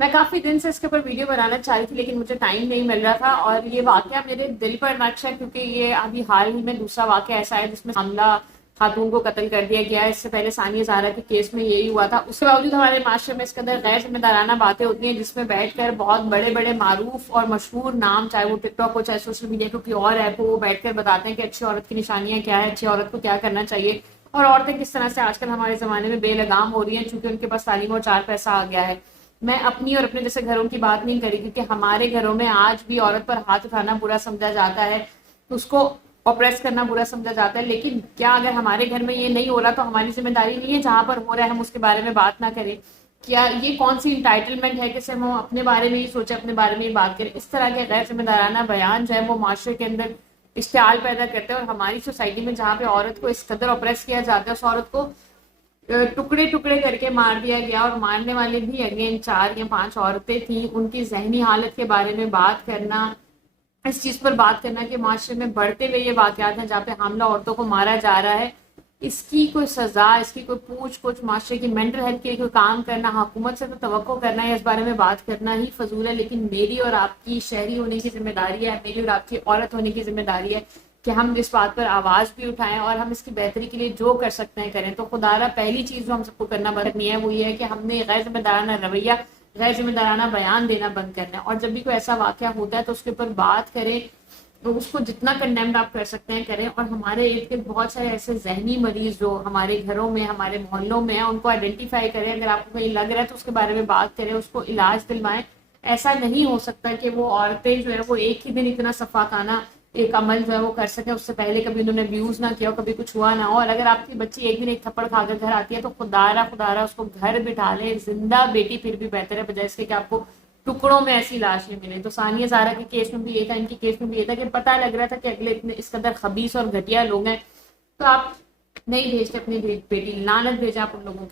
मैं काफी दिन से इसके ऊपर वीडियो बनाना चाह रही थी, लेकिन मुझे टाइम नहीं मिल रहा था। और ये वाकया मेरे दिल पर नक्श है, क्योंकि ये अभी हाल ही में दूसरा वाकया ऐसा है जिसमें हमला खातून को कत्ल कर दिया गया है। इससे पहले सानिया ज़ारा के केस में यही हुआ था। उसके बावजूद हमारे माशरे में इसके अंदर गैर जिम्मेदाराना बातें होती हैं, जिसमें बैठकर बहुत बड़े बड़े मारूफ और मशहूर नाम, चाहे वो टिकटॉक हो चाहे सोशल मीडिया कोई और ऐप हो, वो बैठकर बताते हैं कि अच्छी औरत की निशानियां क्या है, अच्छी औरत को क्या करना चाहिए और औरतें किस तरह से आजकल हमारे जमाने में बेलगाम हो रही हैं, चूंकि उनके पास तालीम और चार पैसा आ गया है। मैं अपनी और अपने जैसे घरों की बात नहीं करी, क्योंकि हमारे घरों में आज भी औरत पर हाथ उठाना बुरा समझा जाता है, उसको ऑप्रेस करना बुरा समझा जाता है। लेकिन क्या अगर हमारे घर में ये नहीं हो रहा तो हमारी जिम्मेदारी नहीं है जहां पर हो रहा है हम उसके बारे में बात ना करें? क्या ये कौन सी इंटाइटलमेंट है कि सिर्फ हम अपने बारे में ही सोचे, अपने बारे में ही बात करें? इस तरह के गैर जिम्मेदाराना बयान जो है वो माशरे के अंदर इश्तियाल पैदा करते हैं। और हमारी सोसाइटी में जहाँ पे औरत को इस कदर ऑप्रेस किया जाता है, उस औरत को टुकड़े टुकड़े करके मार दिया गया। और मारने वाले भी अगेन 4 या 5 औरतें थी। उनकी जहनी हालत के बारे में बात करना, इस चीज पर बात करना कि माशरे में बढ़ते हुए ये वाकयात हैं जहाँ पे हमला औरतों को मारा जा रहा है, इसकी कोई सजा, इसकी कोई पूछ कुछ माशरे की मेंटल हेल्थ के लिए कोई काम करना, हुकूमत से तो तवक्को करना है, इस बारे में बात करना ही फजूल है। लेकिन मेरी और आपकी शहरी होने की जिम्मेदारी है, मेरी और आपकी औरत होने की जिम्मेदारी है कि हम इस बात पर आवाज भी उठाएं और हम इसकी बेहतरी के लिए जो कर सकते हैं करें। तो खुदारा पहली चीज जो हम सबको करना बंद करनी है वो ये है कि हमने गैर जिम्मेदाराना रवैया, गैर जिम्मेदाराना बयान देना बंद करना है। और जब भी कोई ऐसा वाकया होता है तो उसके ऊपर बात करें, तो उसको जितना कंडेम्ड आप कर सकते हैं करें। और हमारे इर्द गिर्द बहुत सारे ऐसे जहनी मरीज जो हमारे घरों में, हमारे मोहल्लों में है, उनको आइडेंटिफाई करें। अगर आपको कहीं लग रहा है तो उसके बारे में बात करें, उसको इलाज दिलवाएं। ऐसा नहीं हो सकता कि वो औरतें जो है वो एक ही दिन इतना सफाकाना एक अमल जो है वो कर सके, उससे पहले कभी उन्होंने अब्यूज ना किया हो, कभी कुछ हुआ ना हो। और अगर आपकी बच्ची एक दिन एक थप्पड़ खाकर घर आती है तो खुदारा खुदारा उसको घर बिठा ले, जिंदा बेटी फिर भी बेहतर है, बजाय इसके कि आपको टुकड़ों में ऐसी लाशें मिले। तो सानिया ज़ारा के केस में भी ये था, इनके केस में भी ये था कि पता लग रहा था कि अगले इतने इस कदर खबीस और घटिया लोग हैं, तो आप नहीं भेजते अपनी बेटी। लानत भेजा आप उन लोगों को।